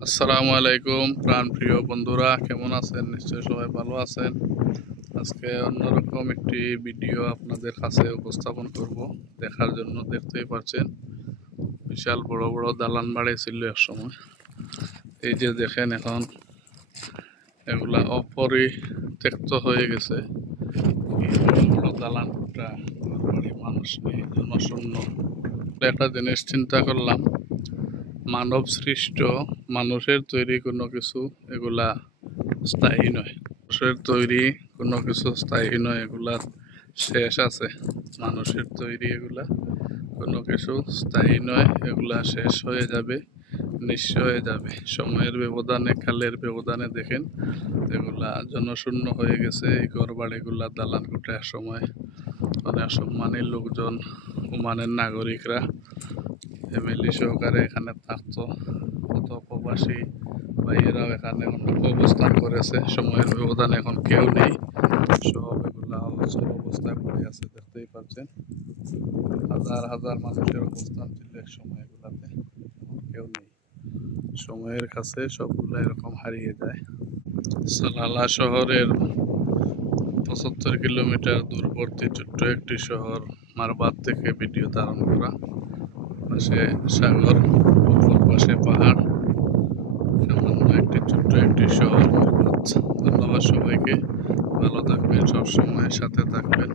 আসসালামু আলাইকুম প্রাণপ্রিয় বন্ধুরা, কেমন আছেন? নিশ্চয়ই সবাই ভালো আছেন। আজকে অন্যরকম একটি ভিডিও আপনাদের কাছে উপস্থাপন করব। দেখার জন্য দেখতেই পাচ্ছেন বিশাল বড় বড় দালান বাড়ি ছিল এক সময়। এই যে দেখেন এখন এগুলা অপরিত্যক্ত হয়ে গেছে। এই বড় বড় দালান কোঠা, ঘরবাড়ি, মানুষ নেই, জনশূন্য। একটা জিনিস চিন্তা করলাম, মানব সৃষ্ট মানুষের তৈরি কোনো কিছু এগুলা স্থায়ী নয়। মানুষের তৈরি কোনো কিছু স্থায়ী নয়, এগুলার শেষ আছে। মানুষের তৈরি এগুলা কোনো কিছু স্থায়ী নয়, এগুলা শেষ হয়ে যাবে, নিঃস্ব হয়ে যাবে। সময়ের ব্যবধানে, কালের ব্যবধানে দেখেন এগুলা জনশূন্য হয়ে গেছে। এই ঘর বাড়িগুলা, দালান কোঠা এক সময় অনেক সম্মানী লোকজন, ওমানের নাগরিকরা ফ্যামিলি সহকারে এখানে থাকতো। কত প্রবাসী ভাইয়েরাও এখানে অবস্থান করেছে। সময়ের ব্যবধানে এখন কেউ নেই, সব এগুলা অবসর অবস্থায় পড়ে আছে। দেখতেই পাচ্ছেন হাজার হাজার মানুষের অবস্থান ছিল এক সময় এগুলাতে, কেউ নেই। সময়ের কাছে সবগুলো এরকম হারিয়ে যায়। সালালা শহরের 75 কিলোমিটার দূরবর্তী ছোট্ট একটি শহর মারবাদ থেকে ভিডিও ধারণ করা। পাশে সাগর, অপর পাশে পাহাড়, সামান্য একটি ছোট্ট একটি শহর মারবাদ। ধন্যবাদ সবাইকে, ভালো থাকবেন, সবসময় সাথে থাকবেন।